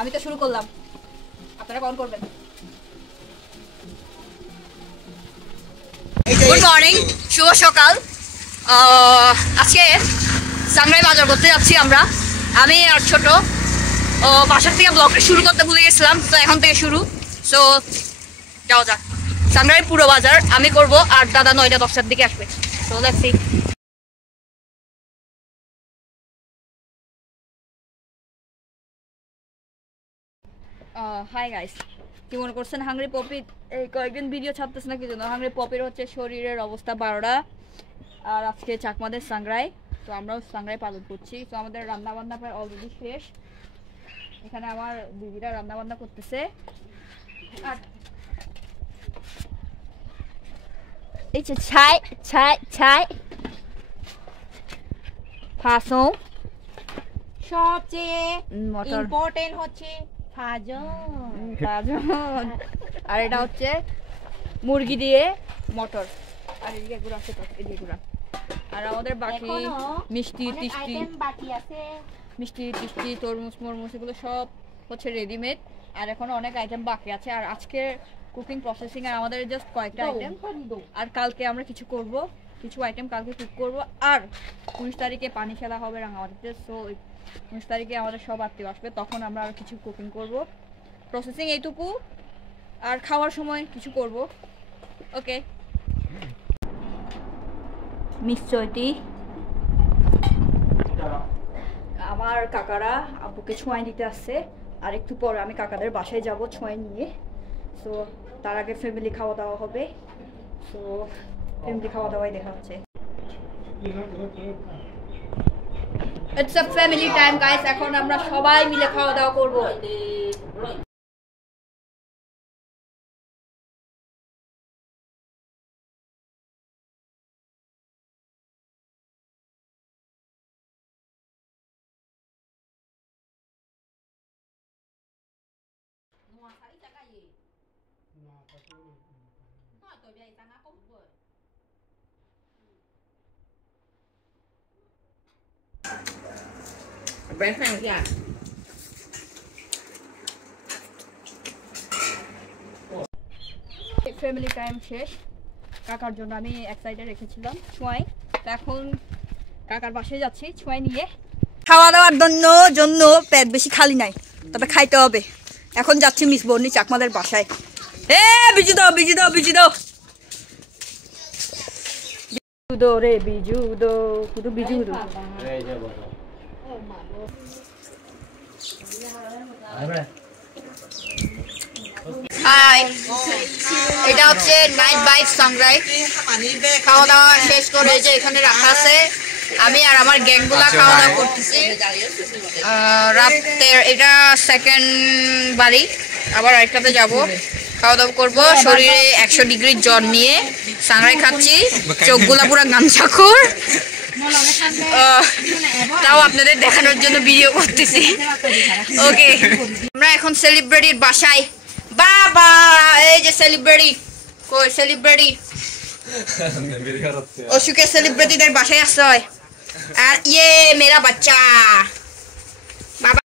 আমি তো শুরু করলাম, আপনারা কখন করবেন? গুড মর্নিং, শুভ সকাল। আজকে সাংরাই বাজার করতে যাচ্ছি আমরা, আমি আর ছোট। বাসার থেকে ব্লগটা শুরু করতে ভুলে গেছিলাম, তো এখন থেকে শুরু। সো যাও যাক, সাংরাই পুরো বাজার আমি করব, আর দাদা 9টা-10টার দিকে আসবে। So let's see. Hi guys, কি মনে করছেন হাংরি পপি এই কয়েকদিন ভিডিও ছাড়তেছে না কি জন্য? হাংরি পপির হচ্ছে শরীরের অবস্থা 12টা, আর আজকে চাকমাদের সাংরাই, তো আমরাও সাংরাই পালন করছি। তো আমাদের রান্না বান্না প্রায় অলরেডি শেষ। এখানে আমার দিদিরা রান্না বান্না করতেছে, আর এই যে ছাই ছাই ছাই ফাসং, সবচেয়ে মটর ইম্পর্টেন্ট হচ্ছে ফাজন। আর এটা হচ্ছে মুরগি দিয়ে মটর, আর এদিকে গুঁড়া আছে, তো এদিকে গুঁড়া। আর আমাদের বাকি মিষ্টি টিষ্টি, বাকি আছে, মিষ্টি টিষ্টি, তরমুজ মরমুজ, এগুলো সব হচ্ছে রেডিমেড। আর এখনো অনেক আইটেম বাকি আছে। আর আজকে কুকিং প্রসেসিং আর আমাদের জাস্ট কয়েকটা আইটেম, আর কালকে আমরা কিছু করব, কিছু আইটেম কালকে কুক করব। আর 19 তারিখে পানি খেলা হবে রাঙামাটিতে। সো 19 তারিখে আমাদের সব আত্মীয় আসবে, তখন আমরা আর কিছু কুকিং করব। প্রসেসিং এইটুকু, আর খাওয়ার সময় কিছু করব। ওকে, নিশ্চয়টি আমার কাকারা আব্বুকে ছোঁয়াই দিতে আসছে, আর একটু পরে আমি কাকাদের বাসায় যাব ছোঁয়াই নিয়ে। সো তার আগে ফ্যামিলি খাওয়া দাওয়া হবে। সো ফ্যামিলি খাওয়া দাওয়াই দেখা হচ্ছে। It's a family time guys, এখন আমরা সবাই মিলে খাওয়া দাওয়া করব। ফ্যামিলি টাইম শেষ। কাকার জন্য আমি এক সাইডে রেখেছিলাম ছোঁয়াই, তো এখন কাকার বাসায় যাচ্ছি ছোঁয়াই নিয়ে। খাওয়া দাওয়ার জন্য পেট বেশি খালি নাই, তবে খাইতে হবে। এখন যাচ্ছি মিস বর্ণি চাকমাদের বাসায়। বিজু দাও বিজু দাও বিজু দাও বিজু দো রে বিজু দো, শুধু বিজু দো। হাই, এটা হচ্ছে নাইট বাইট সাংরাই। খাওয়া দাওয়া শেষ করে যে এখানে রাখা আছে, আমি আর আমার গ্যাংগুলা খাওয়া দাওয়া করতেছি। রাতের এটা সেকেন্ড বাড়ি, আবার আরেকটাতে যাব, খাওয়া দাওয়া করবো। শরীরে 100 ডিগ্রির জ্বর নিয়ে সাংরাই খাচ্ছি, চোখগুলা পুরো গামছাখোর। তাও আপনাদের দেখানোর জন্য ভিডিও করতেছি। ওকে, আমরা এখন সেলিব্রিটির বাসায়। বাবা, এই যে সেলিব্রিটি, কই সেলিব্রিটি? অসুখে সেলিব্রিটিদের বাসায় আসতে হয়। আর ইয়ে মেরা বাচ্চা।